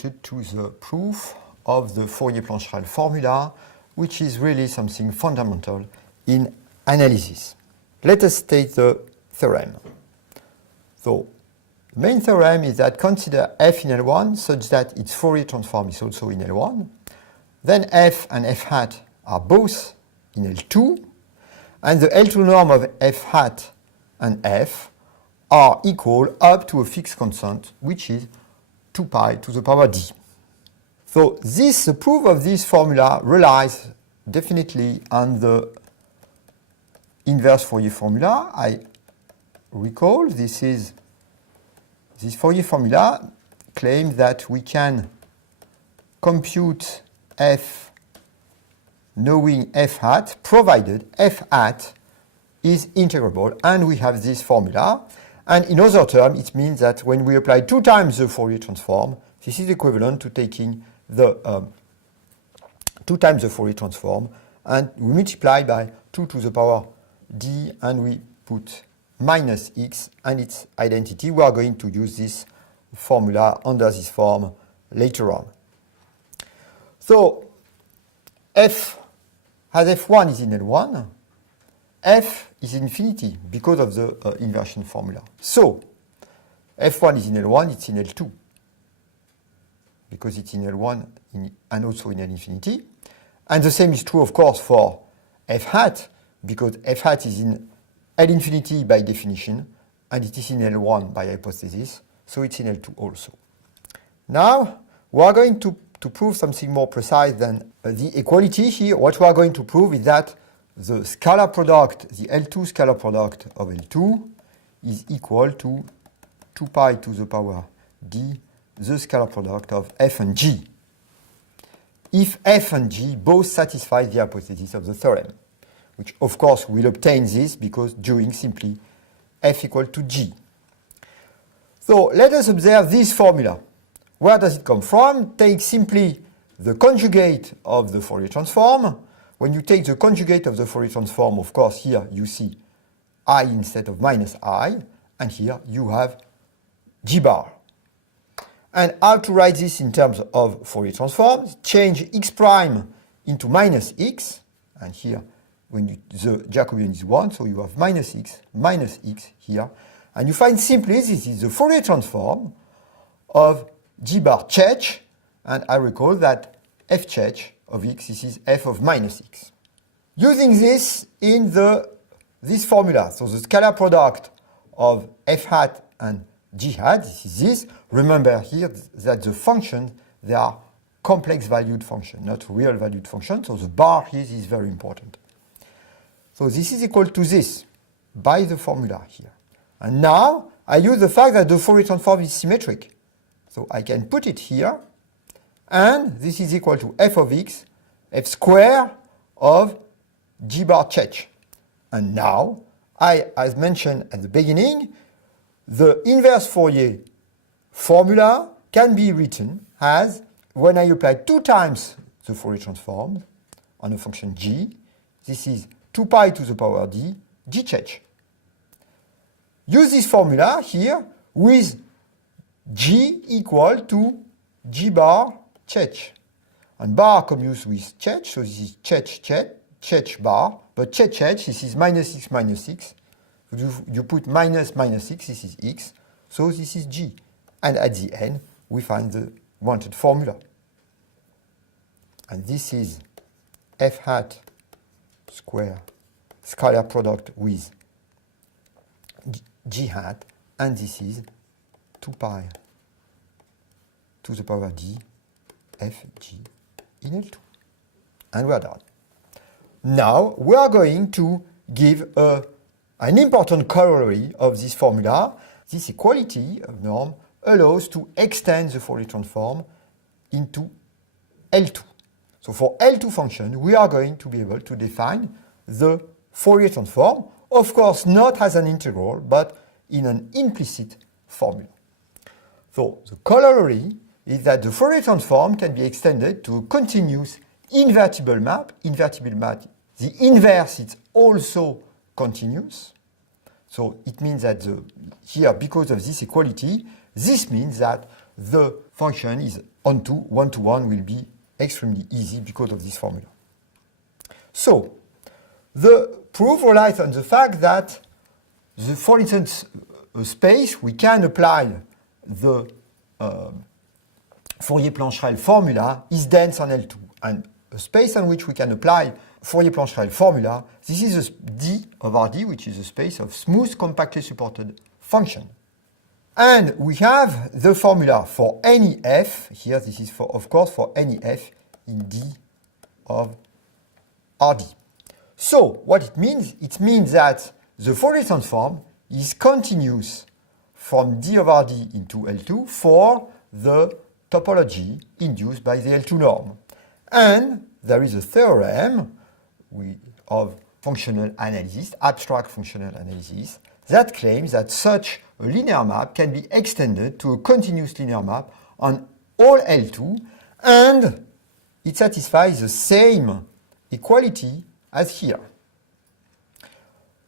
devoted to the proof of the Fourier-Plancherel formula, which is really something fundamental in analysis. Let us state the theorem. So, the main theorem is that consider f in L1 such that its Fourier transform is also in L1. Then f and f hat are both in L2, and the L2 norm of f hat and f are equal up to a fixed constant, which is 2 pi to the power d. So the proof of this formula relies definitely on the inverse Fourier formula. I recall this Fourier formula claims that we can compute f knowing f hat, provided f hat is integrable, and we have this formula. And in other terms, it means that when we apply 2 times the Fourier transform, this is equivalent to taking the 2 times the Fourier transform, and we multiply by 2 to the power d, and we put minus x and its identity. We are going to use this formula under this form later on. So f as f1 is in L1, f is infinity because of the inversion formula. So f1 is in L1, it's in L2 because it's in L1 and also in L infinity. And the same is true, of course, for f hat, because f hat is in L infinity by definition, and it is in L1 by hypothesis, so it's in L2 also. Now, we are going to prove something more precise than the equality here. What we are going to prove is that the scalar product, the L2 scalar product of L2 is equal to 2 pi to the power d, the scalar product of f and g, if f and g both satisfy the hypothesis of the theorem, which of course will obtain this because doing simply f equal to g. So let us observe this formula. Where does it come from? Take simply the conjugate of the Fourier transform. When you take the conjugate of the Fourier transform, of course, here you see I instead of minus I, and here you have g bar. And how to write this in terms of Fourier transform? Change x prime into minus x, and here when the Jacobian is 1, so you have minus x here, and you find simply this is the Fourier transform of g bar Čech, and I recall that f Čech of x, this is f of minus x. Using this in this formula, so the scalar product of f hat and g hat, this is this. Remember here that the functions, they are complex valued functions, not real valued functions, so the bar here is very important. So this is equal to this by the formula here. And now I use the fact that the Fourier transform is symmetric. So I can put it here, and this is equal to f of x, f square of g bar Čech. And now, as mentioned at the beginning, the inverse Fourier formula can be written as, when I apply 2 times the Fourier transform on a function g, this is 2 pi to the power d, g Čech. Use this formula here with g equal to g bar Čech. And bar comes with Čech, so this is Čech bar, but Čech, this is minus x. You put minus x, this is x, so this is g. And at the end, we find the wanted formula. And this is f hat square scalar product with g hat, and this is 2 pi to the power d f g in L2. And we are done. Now we are going to give an important corollary of this formula. This equality of norm allows to extend the Fourier transform into L2. So for L2 function, we are going to be able to define the Fourier transform, of course not as an integral, but in an implicit formula. So the corollary is that the Fourier transform can be extended to a continuous invertible map. Invertible map, the inverse is also continuous. So it means that here, because of this equality, this means that the function is onto, one-to-one will be extremely easy because of this formula. So, the proof relies on the fact that, for instance, a space, we can apply the Fourier-Plancherel formula is dense on L2. And a space on which we can apply Fourier-Plancherel formula, this is a D of Rd, which is a space of smooth, compactly supported function. And we have the formula for any f, here this is for, of course, for any f in D of Rd. So, what it means that the Fourier transform is continuous from D of Rd into L2 for the topology induced by the L2 norm. And there is a theorem of functional analysis, abstract functional analysis, that claims that such a linear map can be extended to a continuous linear map on all L2, and it satisfies the same equality as here.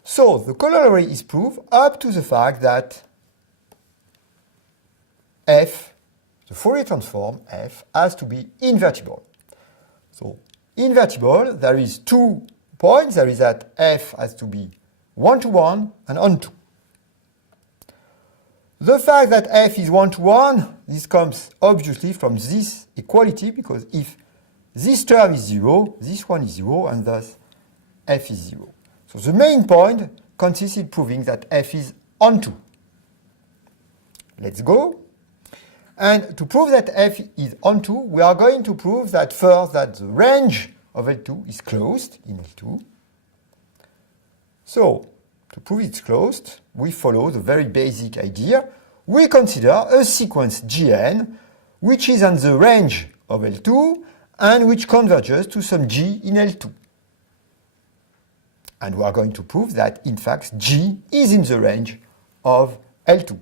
So the corollary is proved up to the fact that f, the Fourier transform f, has to be invertible. So invertible, there is 2 points. There is that f has to be one-to-one and onto. The fact that f is one-to-one, this comes obviously from this equality, because if this term is 0, this one is 0, and thus f is 0. So the main point consists in proving that f is onto. Let's go. And to prove that f is onto, we are going to prove that first that the range of L2 is closed in L2. So, to prove it's closed, we follow the very basic idea. We consider a sequence Gn, which is on the range of L2 and which converges to some G in L2. And we are going to prove that, in fact, G is in the range of L2.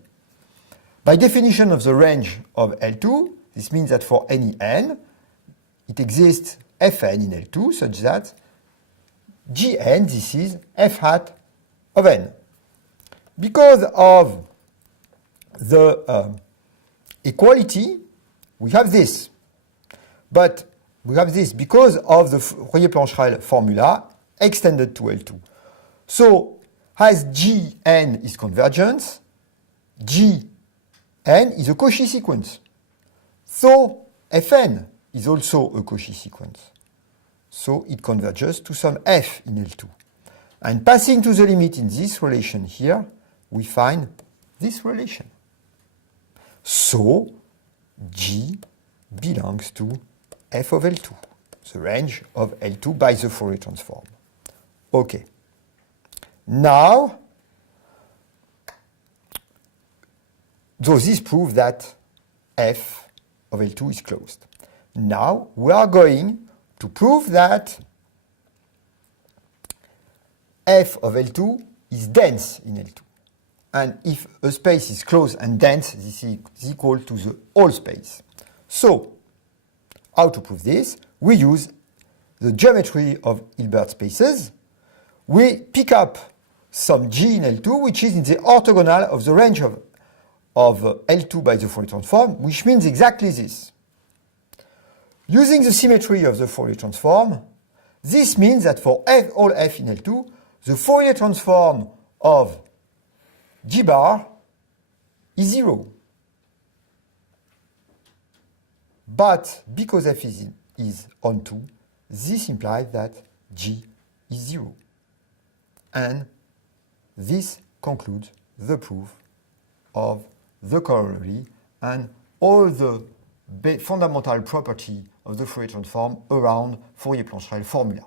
By definition of the range of L2, this means that for any n, it exists Fn in L2 such that Gn, this is f hat of n. Because of the equality, we have this. But we have this because of the Fourier-Plancherel formula extended to L2. So, as Gn is convergence, Gn is a Cauchy sequence. So, Fn is also a Cauchy sequence. So, it converges to some f in L2. And passing to the limit in this relation here, we find this relation. So, G belongs to f of L2, the range of L2 by the Fourier transform. Okay. Now, so this proves that f of L2 is closed. Now, we are going to prove that f of L2 is dense in L2. And if a space is closed and dense, this is equal to the whole space. So, how to prove this? We use the geometry of Hilbert spaces. We pick up some G in L2, which is in the orthogonal of the range of L2 by the Fourier transform, which means exactly this. Using the symmetry of the Fourier transform, this means that for all f in L2, the Fourier transform of G bar is 0. But because f is onto, this implies that G is 0. And this concludes the proof of the corollary and all the fundamental property of the Fourier transform around Fourier-Plancherel formula.